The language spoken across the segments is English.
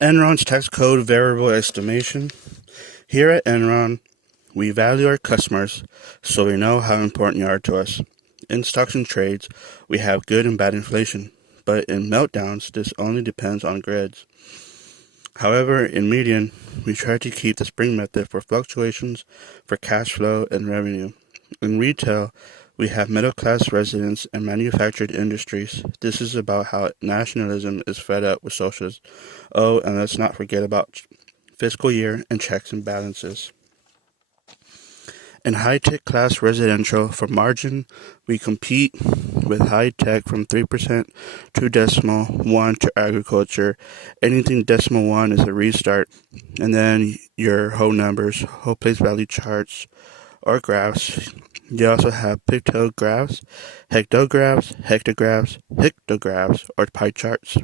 Enron's tax code variable estimation. Here at Enron, we value our customers so we know how important you are to us. In stocks and trades, we have good and bad inflation, but in meltdowns, this only depends on grids. However, in median, we try to keep the spring method for fluctuations for cash flow and revenue. In retail, we have middle class residents and manufactured industries. This is about how nationalism is fed up with socialism. Oh, and let's not forget about fiscal year and checks and balances. In high-tech class residential, for margin, we compete with high-tech from 3% to decimal 1 to agriculture. Anything decimal 1 is a restart. And then your whole numbers, whole place value charts, or graphs. You also have pictographs, hectographs, or pie charts.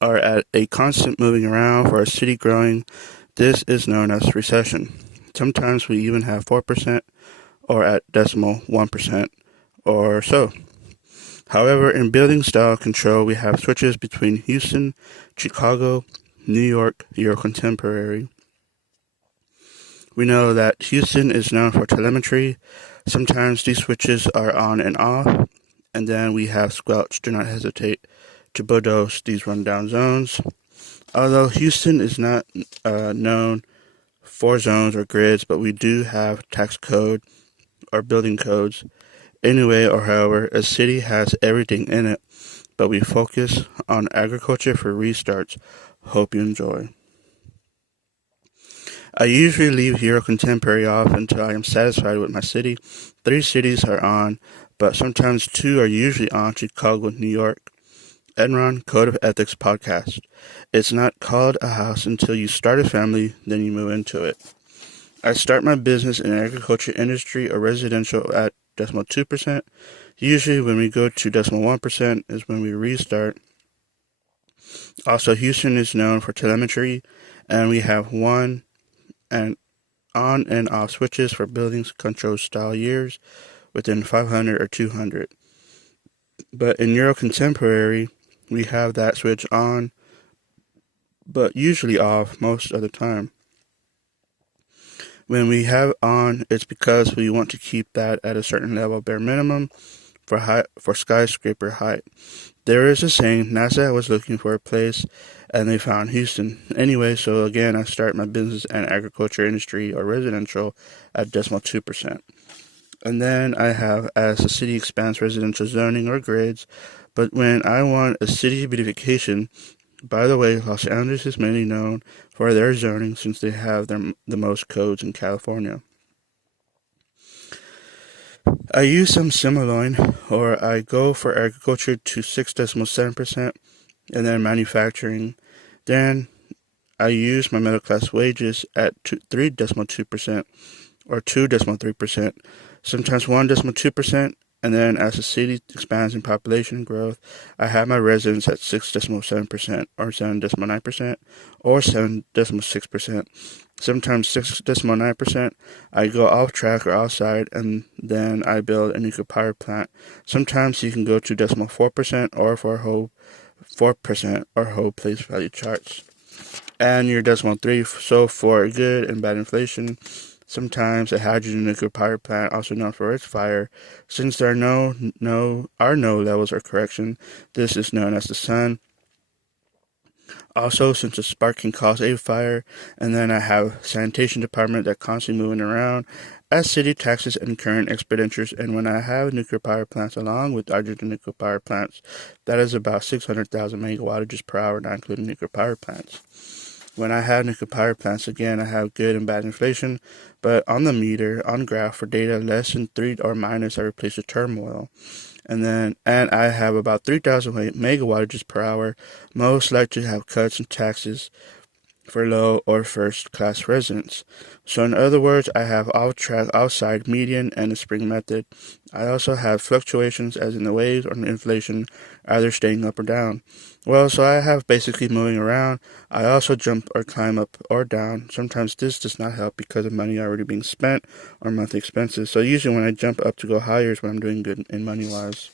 Are at a constant moving around for a city growing. This is known as recession. Sometimes we even have 4% or at decimal 1% or so. However, in building style control, we have switches between Houston, Chicago, New York, your contemporary. We know that Houston is known for telemetry. Sometimes these switches are on and off. And then we have squelch. Do not hesitate to bulldoze these rundown zones. Although Houston is not known for zones or grids, but we do have tax code or building codes. Anyway, or however, a city has everything in it, but we focus on agriculture for restarts. Hope you enjoy. I usually leave Hero Contemporary off until I am satisfied with my city. 3 cities are on, but sometimes 2 are usually on: Chicago and New York. Enron Code of Ethics podcast. It's not called a house until you start a family, then you move into it. I start my business in agriculture industry or residential at decimal 2%. Usually when we go to decimal 1% is when we restart. Also, Houston is known for telemetry, and we have one and on and off switches for buildings control style years within 500 or 200. But in Euro Contemporary, we have that switch on, but usually off most of the time. When we have on, it's because we want to keep that at a certain level bare minimum for skyscraper height. There is a saying, NASA was looking for a place and they found Houston. Anyway, so again, I start my business in agriculture industry or residential at decimal 2%. And then I have, as the city expands, residential zoning or grids. But when I want a city beautification, by the way, Los Angeles is mainly known for their zoning since they have the most codes in California. I use some similoin, or I go for agriculture to 6.7%, and then manufacturing. Then I use my middle class wages at 3.2%, or 2.3%, sometimes 1.2%, and then as the city expands in population growth, I have my residents at 6.7%, or 7.9%, or 7.6%. Sometimes 6.9%. I go off track or outside, and then I build a nuclear power plant. Sometimes you can go to decimal 4% or for whole 4% or whole place value charts. And your decimal 3, so for good and bad inflation. Sometimes a hydrogen nuclear power plant, also known for its fire, since there are no levels or correction, this is known as the sun. Also, since a spark can cause a fire, and then I have sanitation department that constantly moving around as city taxes and current expenditures. And when I have nuclear power plants along with hydrogen nuclear power plants, that is about 600,000 megawatts per hour, not including nuclear power plants. When I have nuclear power plants, again, I have good and bad inflation, but on the meter, on graph for data less than 3 or minus, I replace the turmoil. And I have about 3,000 megawatts per hour, most likely to have cuts in taxes for low or first class residents. So in other words, I have off-track, outside, median, and the spring method. I also have fluctuations as in the waves or inflation, either staying up or down. Well, so I have basically moving around. I also jump or climb up or down. Sometimes this does not help because of money already being spent or monthly expenses. So usually when I jump up to go higher is when I'm doing good in money-wise.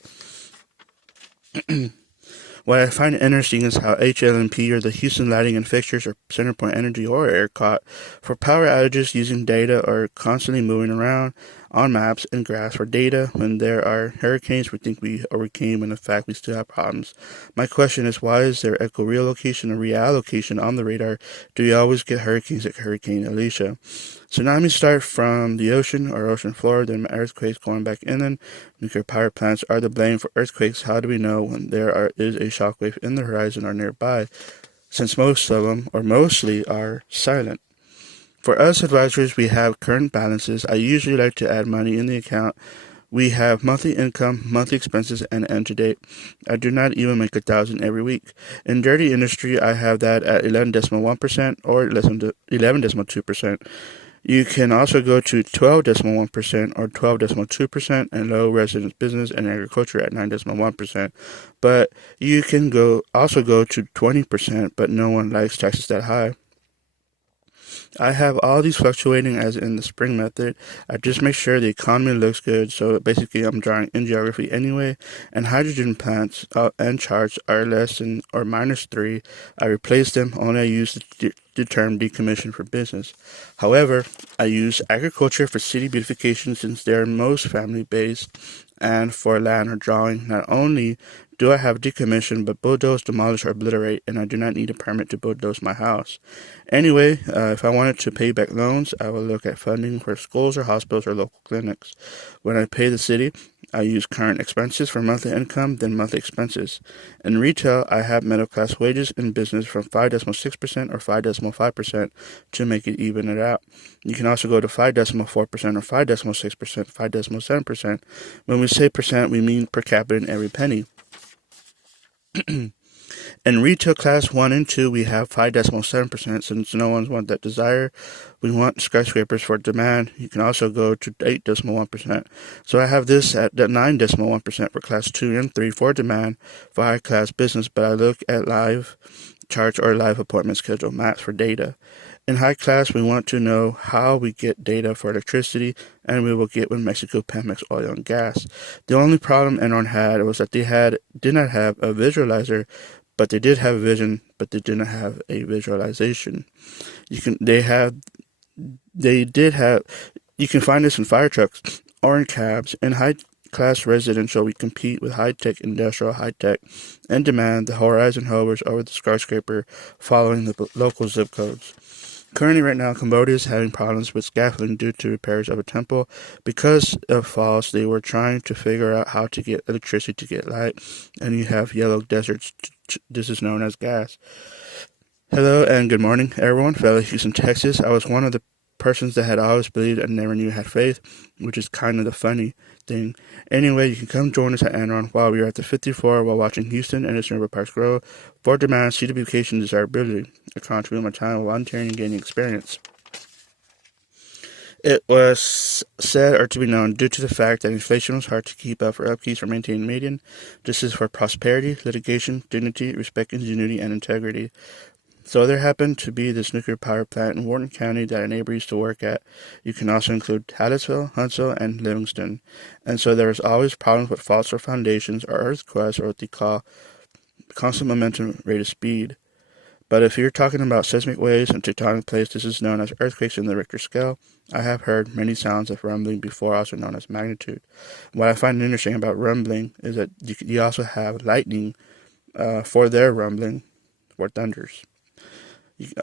What I find interesting is how HLMP, or the Houston Lighting and Fixtures, or CenterPoint Energy, or ERCOT, for power outages using data are constantly moving around on maps and graphs for data. When there are hurricanes we think we overcame, when in fact we still have problems. My question is, why is there eco-relocation or reallocation on the radar? Do we always get hurricanes like Hurricane Alicia? Tsunamis start from the ocean or ocean floor, then earthquakes going back inland. Nuclear power plants are to blame for earthquakes. How do we know when is a shockwave in the horizon or nearby, since most of them, or mostly, are silent? For us advisors, we have current balances. I usually like to add money in the account. We have monthly income, monthly expenses, and end to date. I do not even make $1,000 every week. In dirty industry, I have that at 11.1% or 11.2%. You can also go to 12.1% or 12.2% and low residence business and agriculture at 9.1%. But you can also go to 20%, but no one likes taxes that high. I have all these fluctuating as in the spring method. I just make sure the economy looks good, so basically I'm drawing in geography anyway, and hydrogen plants and charts are less than or -3. I replace them, only I use the term decommission for business. However, I use agriculture for city beautification since they are most family-based, and for land or drawing. Not only do I have decommission, but bulldoze, demolish, or obliterate, and I do not need a permit to bulldoze my house. Anyway, if I wanted to pay back loans, I will look at funding for schools or hospitals or local clinics. When I pay the city, I use current expenses for monthly income, then monthly expenses. In retail, I have middle class wages in business from 5.6% or 5.5% to make it even it out. You can also go to 5.4% or 5.6%, 5.7%. When we say percent, we mean per capita in every penny. In retail class 1 and 2, we have 5.7%, since no one's want that desire. We want skyscrapers for demand. You can also go to 8.1%. So I have this at 9.1% for class 2 and 3 for demand for high class business, but I look at live charts or live appointment schedule maps for data. In high class, we want to know how we get data for electricity, and we will get when Mexico Pemex oil and gas. The only problem Enron had was that they did not have a visualizer, but they did have vision, but they didn't have a visualization. You can find this in fire trucks or in cabs. In high class residential, we compete with high-tech industrial, high-tech, and demand. The horizon hovers over the skyscraper, following the local zip codes. Currently, right now, Cambodia is having problems with scaffolding due to repairs of a temple. Because of falls, they were trying to figure out how to get electricity to get light, and you have yellow deserts. This is known as gas. Hello and good morning, everyone. Fellow Houston, Texas. I was one of the persons that had always believed and never knew had faith, which is kind of the funny thing. Anyway, you can come join us at Enron while we are at the 54 while watching Houston and its river parks grow. For demand, CWPcation, desirability. I contribute my time while volunteering and gaining experience. It was said or to be known due to the fact that inflation was hard to keep up for upkeeps for maintaining median. This is for prosperity, litigation, dignity, respect, ingenuity, and integrity. So there happened to be this nuclear power plant in Wharton County that a neighbor used to work at. You can also include Hallettsville, Huntsville, and Livingston. And so there was always problems with faults or foundations or earthquakes, or what they call constant momentum rate of speed. But if you're talking about seismic waves and tectonic plates, this is known as earthquakes in the Richter scale. I have heard many sounds of rumbling before, also known as magnitude. What I find interesting about rumbling is that you also have lightning for their rumbling, or thunders,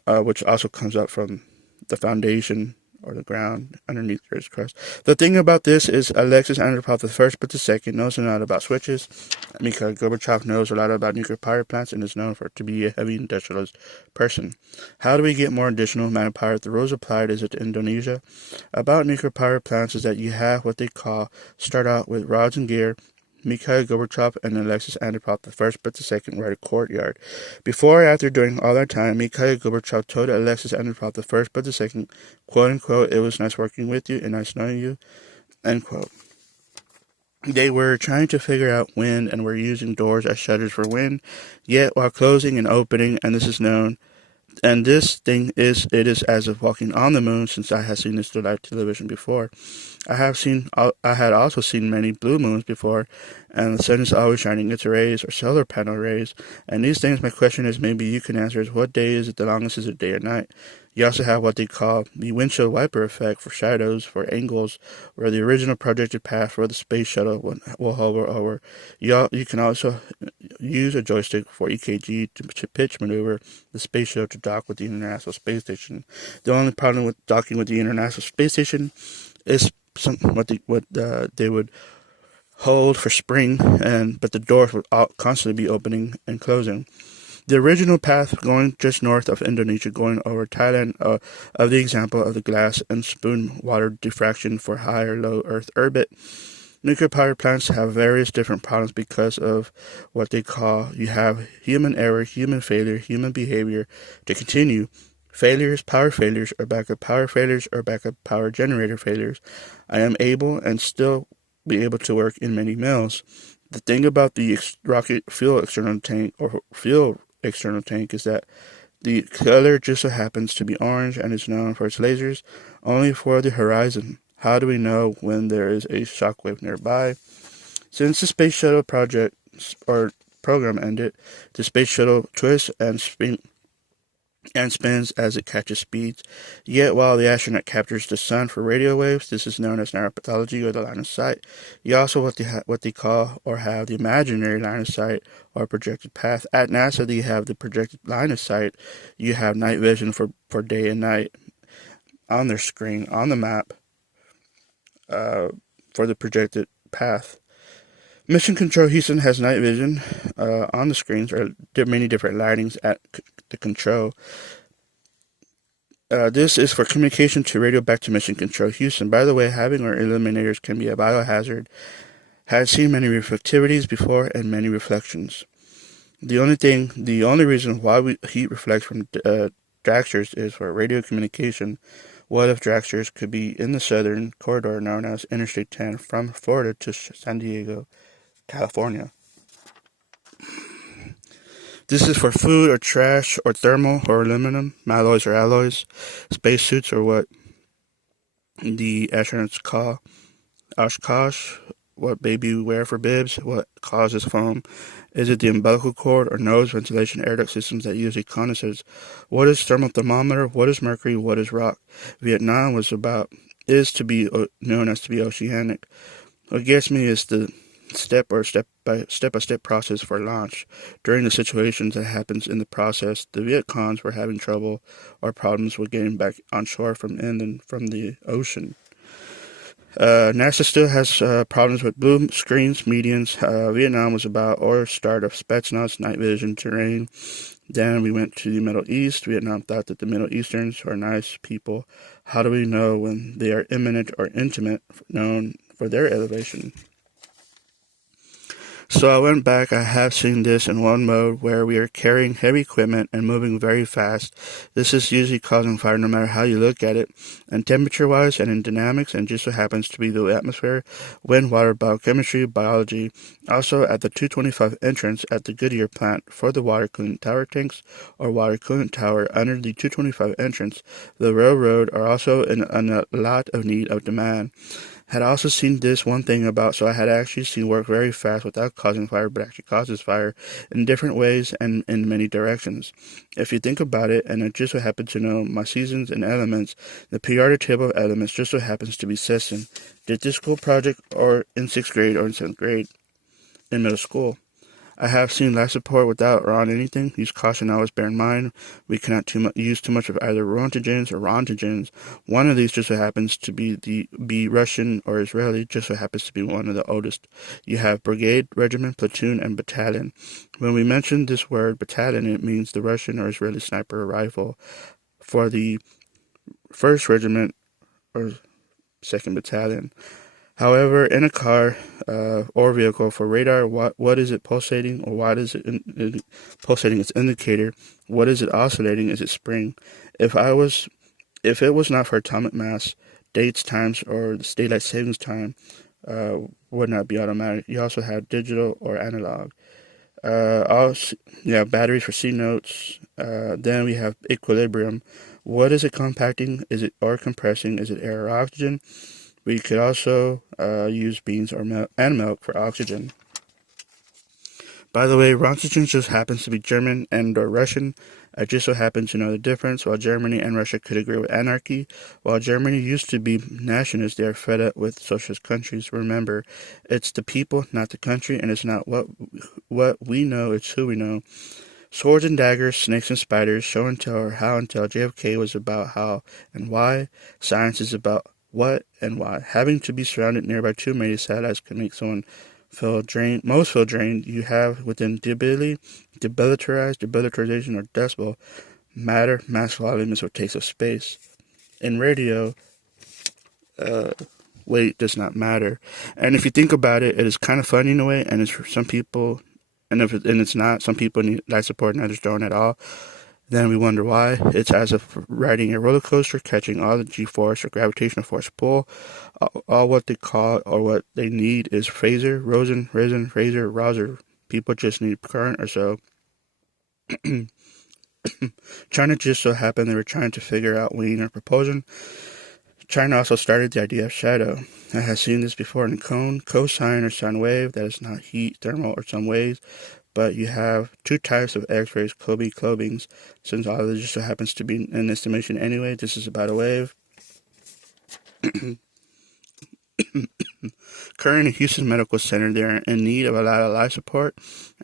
which also comes up from the foundation or the ground underneath the Earth's crust. The thing about this is Alexis Andropov the first but the second knows a lot about switches. Mikhail Gorbachev knows a lot about nuclear power plants and is known to be a heavy industrialist person. How do we get more additional manpower? The rules applied is it to Indonesia. About nuclear power plants is that you have what they start out with rods and gear. Mikhail Gorbachev and Alexis Andropov the first but the second were at a courtyard. Before or after during all that time, Mikhail Gorbachev told Alexis Andropov the first but the second, quote unquote, "It was nice working with you and nice knowing you," end quote. They were trying to figure out wind and were using doors as shutters for wind, yet while closing and opening, and this is known. And this thing is as if walking on the moon, since I had seen this through live television before. I had also seen many blue moons before, and the sun is always shining its rays, or solar panel rays. And these things, my question is, maybe you can answer, is what day is it the longest? Is it day or night? You also have what they call the windshield wiper effect for shadows, for angles, where the original projected path for the space shuttle will hover over. You can also use a joystick for EKG to pitch maneuver the space shuttle to dock with the International Space Station. The only problem with docking with the International Space Station is what they would hold for spring, but the doors would constantly be opening and closing. The original path going just north of Indonesia, going over Thailand, of the example of the glass and spoon water diffraction for high or low Earth orbit. Nuclear power plants have various different problems because of what they call, you have human error, human failure, human behavior to continue. Failures, power failures, or backup power failures, or backup power generator failures. I am able and still be able to work in many mills. The thing about the rocket fuel external tank or fuel external tank is that the color just so happens to be orange and is known for its lasers only for the horizon. How do we know when there is a shockwave nearby? Since the space shuttle project or program ended, the space shuttle twists and spins as it catches speeds. Yet while the astronaut captures the sun for radio waves, this is known as neuropathology or the line of sight. You also what they call or have the imaginary line of sight or projected path. At NASA, they have the projected line of sight. You have night vision for day and night on their screen, on the map, for the projected path. Mission Control Houston has night vision on the screens, or many different lightings at the control. This is for communication to radio back to Mission Control Houston. By the way, having our illuminators can be a biohazard. Had seen many reflectivities before and many reflections. The only reason why heat reflects from dragsters is for radio communication. What if dragsters could be in the southern corridor known as Interstate 10 from Florida to San Diego, California? This is for food or trash or thermal or aluminum, malloys or alloys, spacesuits or what the astronauts call Oshkosh, what baby wear for bibs, what causes foam. Is it the umbilical cord or nose, ventilation, air duct systems that use condensers? What is thermal thermometer? What is mercury? What is rock? Vietnam is to be known as to be oceanic. What gets me is the step-by-step process for launch. During the situations that happens in the process, the Viet Congs were having trouble or problems with getting back on shore from the ocean. NASA still has problems with blue screens, medians. Vietnam was about or start of Spetsnaz, night vision, terrain. Then we went to the Middle East. Vietnam thought that the Middle Easterns are nice people. How do we know when they are imminent or intimate, known for their elevation? So I went back. I have seen this in one mode where we are carrying heavy equipment and moving very fast. This is usually causing fire no matter how you look at it. And temperature-wise and in dynamics, and just so happens to be the atmosphere, wind, water, biochemistry, biology. Also at the 225 entrance at the Goodyear plant for the water coolant tower tanks or water coolant tower under the 225 entrance, the railroad are also in a lot of need of demand. Had also seen this one thing about, so I had actually seen work very fast without causing fire, but actually causes fire in different ways and in many directions. If you think about it, and it just so happened to know my seasons and elements, the periodic table of elements just so happens to be Session. Did this school project or in 6th grade or in 7th grade in middle school. I have seen life support without or on anything. Use caution always. Bear in mind, we cannot use too much of either rontogens or rontogens. One of these just so happens to be Russian or Israeli, just so happens to be one of the oldest. You have brigade, regiment, platoon, and battalion. When we mention this word battalion, it means the Russian or Israeli sniper rifle. For the 1st regiment or 2nd battalion. However, in a car or vehicle for radar, what is it pulsating, or why is it pulsating its indicator? What is it oscillating? Is it spring? If it was not for atomic mass, dates, times, or the daylight savings time would not be automatic. You also have digital or analog. Batteries for C notes. Then we have equilibrium. What is it compacting? Is it or compressing? Is it air or oxygen? We could also use beans or milk for oxygen. By the way, Ronsigen just happens to be German and or Russian. I just so happen to know the difference. While Germany and Russia could agree with anarchy, while Germany used to be nationalist, they are fed up with socialist countries. Remember, it's the people, not the country, and it's not what we know, it's who we know. Swords and daggers, snakes and spiders, show and tell or how and tell. JFK was about how and why. Science is about what and why. Having to be surrounded nearby too many satellites can make someone feel drained. Most feel drained. You have within debilitarization, or decibel matter, mass volume is what takes up space. In radio, weight does not matter. And if you think about it, it is kind of funny in a way, and it's for some people, and it's not, some people need light support and others don't at all. Then we wonder why. It's as if riding a roller coaster, catching all the G-force or gravitational force pull. All what they call or what they need is phaser, risen, phaser, rouser. People just need current or so. China just so happened they were trying to figure out wing or propulsion. China also started the idea of shadow. I have seen this before in cone, cosine or sine wave. That is not heat, thermal, or some waves. But you have two types of X-rays, clobings. Since all of this just so happens to be an estimation anyway, this is about a wave. Current in Houston Medical Center, they're in need of a lot of life support,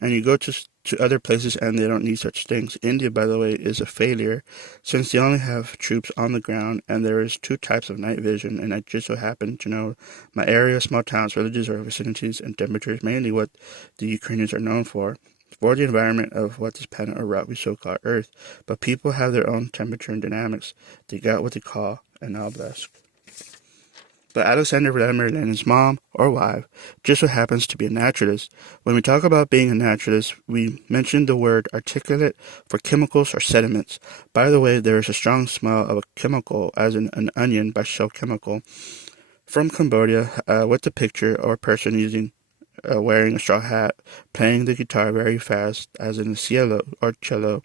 and you go to other places and they don't need such things. India, by the way, is a failure since they only have troops on the ground, and there is two types of night vision, and I just so happen to know my area, small towns, villages, or vicinities, and temperatures, mainly what the Ukrainians are known for the environment of what this planet or rock we so-called Earth. But people have their own temperature and dynamics. They got what they call an obelisk. But Alexander Vladimir Lenin's mom, or wife, just so happens to be a naturalist. When we talk about being a naturalist, we mention the word articulate for chemicals or sediments. By the way, there is a strong smell of a chemical, as in an onion by Shell Chemical, from Cambodia, with the picture or person using wearing a straw hat, playing the guitar very fast, as in a cielo or cello,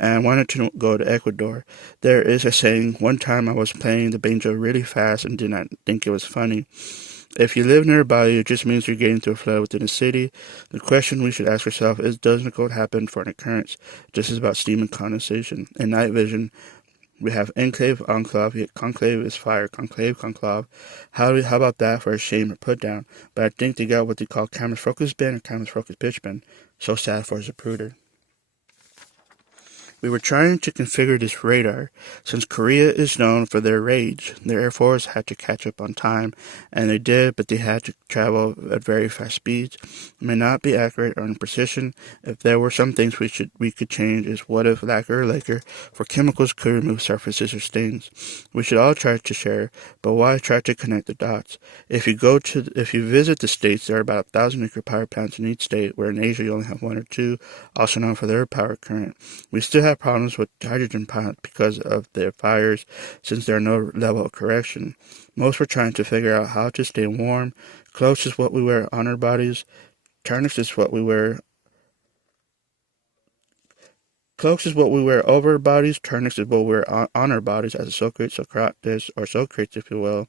and wanted to go to Ecuador. There is a saying, one time I was playing the banjo really fast and did not think it was funny. If you live nearby, it just means you're getting to a flood within a city. The question we should ask ourselves is, does a cold happen for an occurrence? This is about steam and condensation. In night vision, we have enclave, enclave, conclave is fire, conclave, conclave. How about that for a shame or put down? But I think they got what they call camera's focus bin or camera's focus pitch bin. So sad for a Zapruder. We were trying to configure this radar. Since Korea is known for their rage, their Air Force had to catch up on time, and they did, but they had to travel at very fast speeds. It may not be accurate or in precision. If there were some things we could change, is what if lacquer or lacquer for chemicals could remove surfaces or stains. We should all try to share, but why try to connect the dots? If you visit the states, there are about 1,000 nuclear power plants in each state, where in Asia you only have one or two, also known for their power current. We still have problems with hydrogen plants because of their fires, since there are no level of correction. Most were trying to figure out how to stay warm. Clothes is what we wear on our bodies. Tunics is what we wear. Cloaks is what we wear over our bodies. Tunics is what we wear on our bodies, as a Socrates, or Socrates, if you will.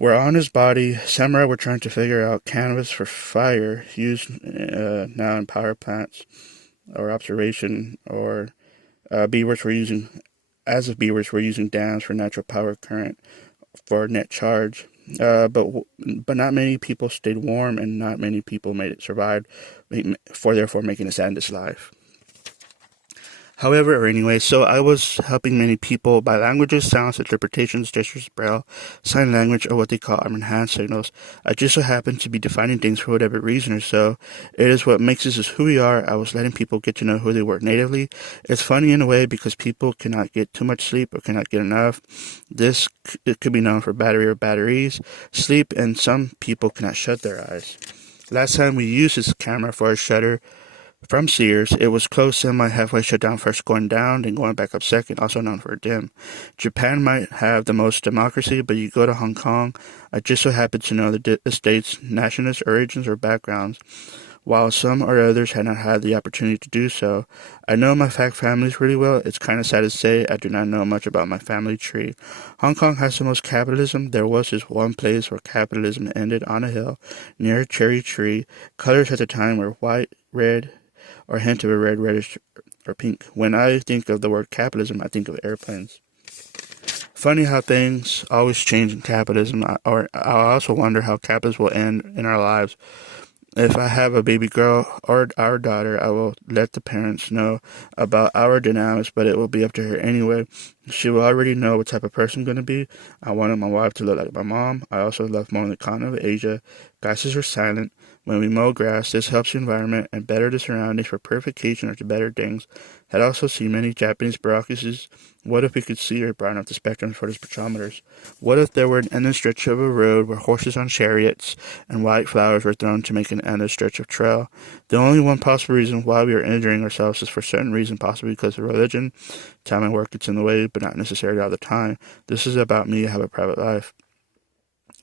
We're on his body. Samurai were trying to figure out canvas for fire, used now in power plants or observation, or beavers were using, as of beavers were using dams for natural power current for net charge. But not many people stayed warm, and not many people made it survive, therefore making us end this life. However, anyway, so I was helping many people by languages, sounds, interpretations, gestures, braille, sign language, or what they call hand signals. I just so happened to be defining things for whatever reason or so. It is what makes us who we are. I was letting people get to know who they were natively. It's funny in a way because people cannot get too much sleep or cannot get enough. It could be known for battery or batteries, sleep, and some people cannot shut their eyes. Last time we used this camera for a shutter from Sears, it was close semi-halfway shut down, first going down, then going back up second, also known for a dim. Japan might have the most democracy, but you go to Hong Kong, I just so happen to know the state's nationalist origins or backgrounds. while some or others had not had the opportunity to do so. I know my families really well. It's kind of sad to say I do not know much about my family tree. Hong Kong has the most capitalism. There was this one place where capitalism ended on a hill near a cherry tree. Colors at the time were white, red, or a hint of a red, reddish, or pink. When I think of the word capitalism, I think of airplanes. Funny how things always change in capitalism. I also wonder how capitalism will end in our lives. If I have a baby girl or our daughter, I will let the parents know about our dynamics, but it will be up to her anyway. She will already know what type of person I'm going to be. I wanted my wife to look like my mom. I also love more on the continent of Asia. Grasses are silent. When we mow grass, this helps the environment and better the surroundings for purification or to better things. I'd also see many Japanese bureaucracies. What if we could see or broaden up the spectrum for the spectrometers? What if there were an endless stretch of a road where horses on chariots and white flowers were thrown to make an endless stretch of trail? The only one possible reason why we are injuring ourselves is for certain reason, possibly because of religion. Time and work gets in the way, but not necessarily all the time. This is about me. I have a private life.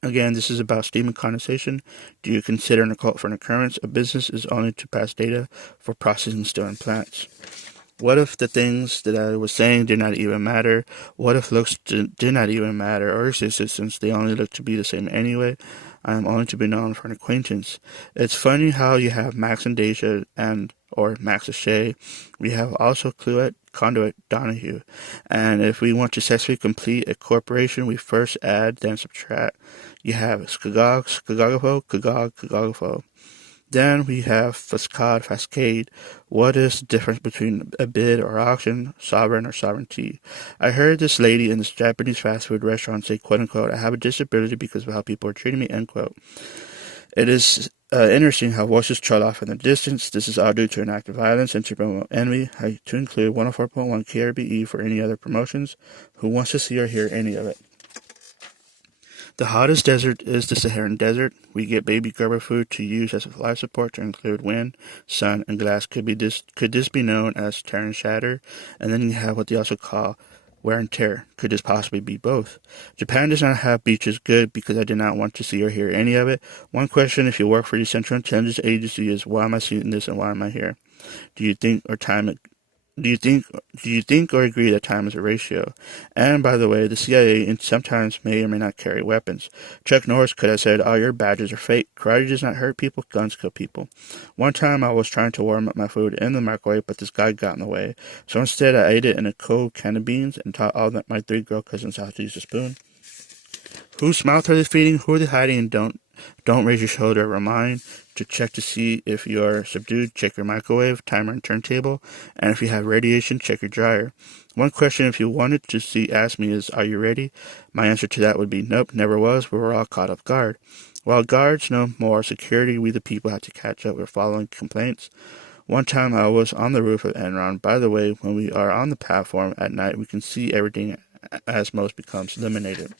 Again, this is about steam and condensation. Do you consider an occult for an occurrence? A business is only to pass data for processing steel and plants. What if the things that I was saying did not even matter? What if looks did not even matter or existed since they only look to be the same anyway? I am only to be known for an acquaintance. It's funny how you have Max and Deja or Max O'Shea. We have also Cluet, Conduit, Donahue. And if we want to successfully complete a corporation, we first add, then subtract. You have Skagog, Skagogafo, Kagog, Kagogafo. Then we have Fascade. What is the difference between a bid or auction, sovereign or sovereignty? I heard this lady in this Japanese fast food restaurant say, quote unquote, I have a disability because of how people are treating me, end quote. It is interesting how voices trail off in the distance. This is all due to an act of violence and to promote envy. To include 104.1 KRBE for any other promotions. Who wants to see or hear any of it? The hottest desert is the Saharan Desert. We get baby Gerber food to use as a life support to include wind, sun, and glass. Could this be known as tear and shatter? And then you have what they also call wear and tear. Could this possibly be both? Japan does not have beaches. Good, because I did not want to see or hear any of it. One question, if you work for the Central Intelligence Agency, is why am I seeing this and why am I here? Do you think or agree that time is a ratio? And by the way, the CIA sometimes may or may not carry weapons. Chuck Norris could have said, all your badges are fake. Karate does not hurt people, guns kill people. One time I was trying to warm up my food in the microwave, but this guy got in the way. So instead I ate it in a cold can of beans and taught all my 3 girl cousins how to use a spoon. Whose mouth are they feeding? Who are they hiding? And don't raise your shoulder. Remind to check to see if you are subdued. Check your microwave, timer, and turntable. And if you have radiation, check your dryer. One question if you wanted to ask me is, are you ready? My answer to that would be nope, never was. We were all caught off guard. While guards know more security, we the people had to catch up with following complaints. One time I was on the roof of Enron. By the way, when we are on the platform at night, we can see everything as most becomes eliminated.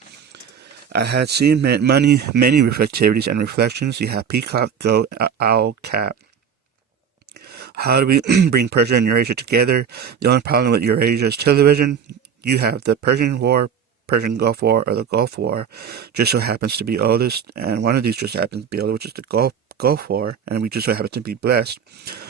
I had seen many reflectivities and reflections. You have peacock, goat, owl, cat. How do we bring Persia and Eurasia together? The only problem with Eurasia is television. You have the Persian War, Persian Gulf War, or the Gulf War. Just so happens to be oldest, and one of these just happens to be older, which is the Gulf War, and we just so happen to be blessed.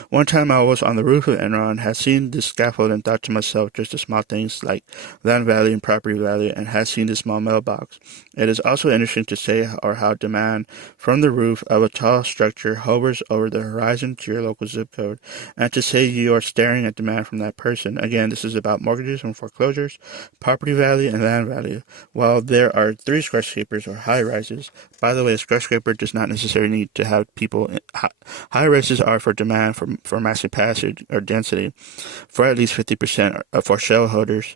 One time I was on the roof of Enron, had seen this scaffold and thought to myself just the small things like land value and property value, and had seen this small mailbox. It is also interesting to say how demand from the roof of a tall structure hovers over the horizon to your local zip code, and to say you are staring at demand from that person. Again, this is about mortgages and foreclosures, property value, and land value. While there are 3 skyscrapers or high-rises, by the way, a skyscraper does not necessarily need to have people. High-rises are for demand for mass capacity or density for at least 50% for shareholders.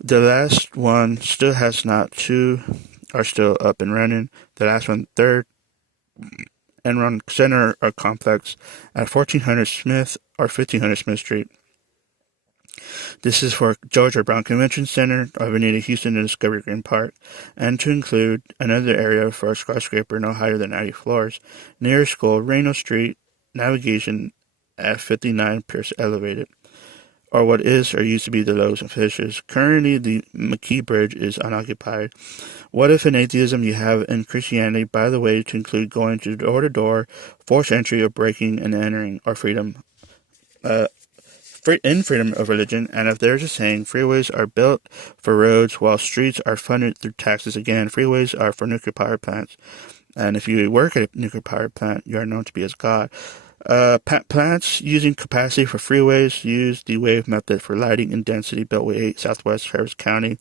The last one still has not. 2 are still up and running. The last one, 3rd, Enron Center or Complex at 1400 Smith or 1500 Smith Street. This is for Georgia Brown Convention Center, Avenida Houston, and Discovery Green Park, and to include another area for a skyscraper no higher than 90 floors. Nearest school, Reno Street, navigation at 59 Pierce Elevated. or what is or used to be the loaves and fishes. Currently, the McKee Bridge is unoccupied. What if an atheism you have in Christianity, by the way, to include going to door, forced entry, or breaking and entering, or freedom? In freedom of religion, and if there's a saying, freeways are built for roads while streets are funded through taxes. Again, freeways are for nuclear power plants. And if you work at a nuclear power plant, you are known to be as God. Plants using capacity for freeways use the wave method for lighting and density. Beltway 8, Southwest Harris County,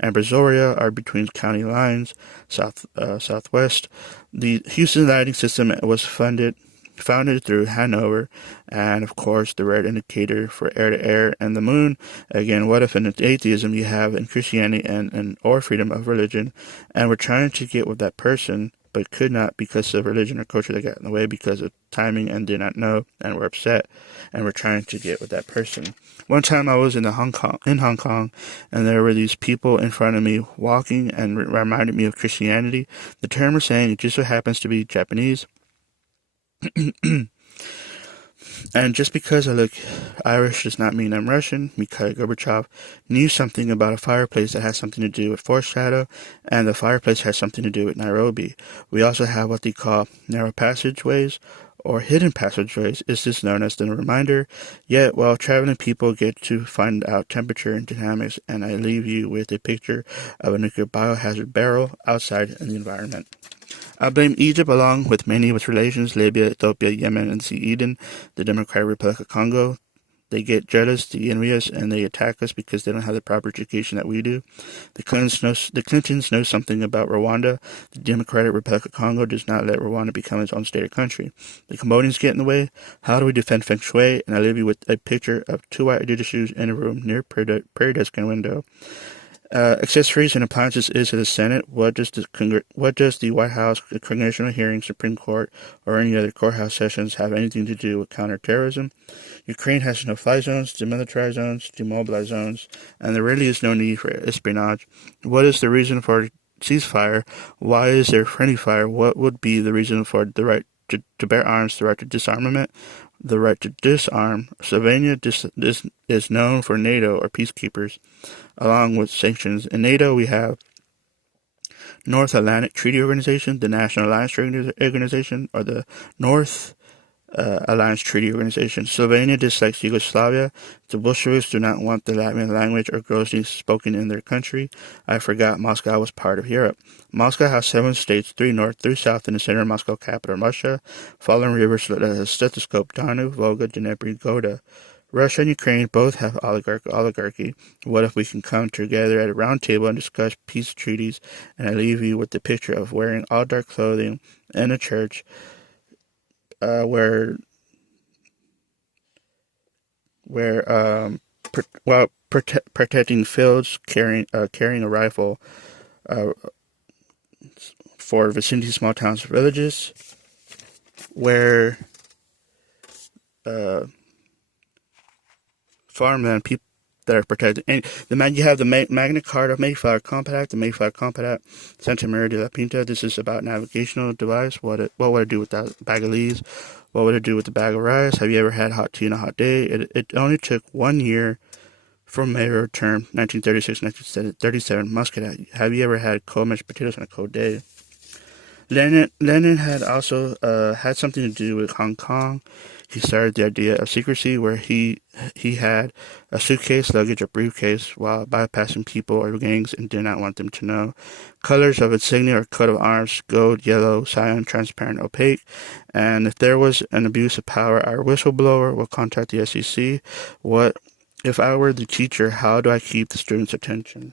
and Brazoria are between county lines, southwest. The Houston lighting system was founded through Hanover, and of course the red indicator for air to air and the moon. Again, what if an atheism you have in Christianity and or freedom of religion, and we're trying to get with that person, but could not because of religion or culture that got in the way because of timing and did not know, and we're upset, and we're trying to get with that person. One time I was in Hong Kong, and there were these people in front of me walking and reminded me of Christianity. The term we're saying, it just so happens to be Japanese. And just because I look Irish does not mean I'm Russian. Mikhail Gorbachev knew something about a fireplace that has something to do with foreshadow, and the fireplace has something to do with Nairobi. We also have what they call narrow passageways or hidden passageways. Is this known as the reminder? Yet, while traveling people get to find out temperature and dynamics, and I leave you with a picture of a nuclear biohazard barrel outside in the environment. I blame Egypt along with many of its relations, Libya, Ethiopia, Yemen, and Eden, the Democratic Republic of Congo. They get jealous, they envy us, and they attack us because they don't have the proper education that we do. The Clintons know something about Rwanda. The Democratic Republic of Congo does not let Rwanda become its own state or country. The Cambodians get in the way. How do we defend Feng Shui? And I leave you with a picture of two white Adidas shoes in a room near Prairie Desk and window. Accessories and appliances is to the Senate. What does the White House, the congressional hearings, Supreme Court, or any other courthouse sessions have anything to do with counterterrorism? Ukraine has no-fly zones, demilitarized zones, demobilized zones, and there really is no need for espionage. What is the reason for ceasefire? Why is there friendly fire? What would be the reason for the right to bear arms, the right to disarmament, the right to disarm? Slovenia is known for NATO or peacekeepers, along with sanctions. In NATO, we have North Atlantic Treaty Organization, the National Alliance Treaty Organization, or the North Alliance Treaty Organization. Slovenia dislikes Yugoslavia. The Bolsheviks do not want the Latvian language or Grozny spoken in their country. I forgot Moscow was part of Europe. Moscow has 7 states, 3 north, 3 south, in the center of Moscow capital, Russia. Following rivers such as Stethoscope, Danu, Volga, Dnepr, Goda. Russia and Ukraine both have oligarchy. What if we can come together at a round table and discuss peace treaties? And I leave you with the picture of wearing all dark clothing in a church while protecting fields, carrying a rifle for vicinity, small towns, villages, where farmland people that are protected. And you have the Magna Carta Mayflower Compact, the Mayflower Compact, Santa Maria de la Pinta. This is about navigational device. What would it do with that bag of leaves? What would it do with the bag of rice? Have you ever had hot tea on a hot day? It only took 1 year for mayor term, 1936-1937, Muscat. Have you ever had cold mashed potatoes on a cold day? Lenin had also had something to do with Hong Kong. He started the idea of secrecy, where he had a suitcase, luggage, or briefcase while bypassing people or gangs and did not want them to know. Colors of insignia or coat of arms: gold, yellow, cyan, transparent, opaque. And if there was an abuse of power, our whistleblower will contact the SEC. What if I were the teacher? How do I keep the students' attention?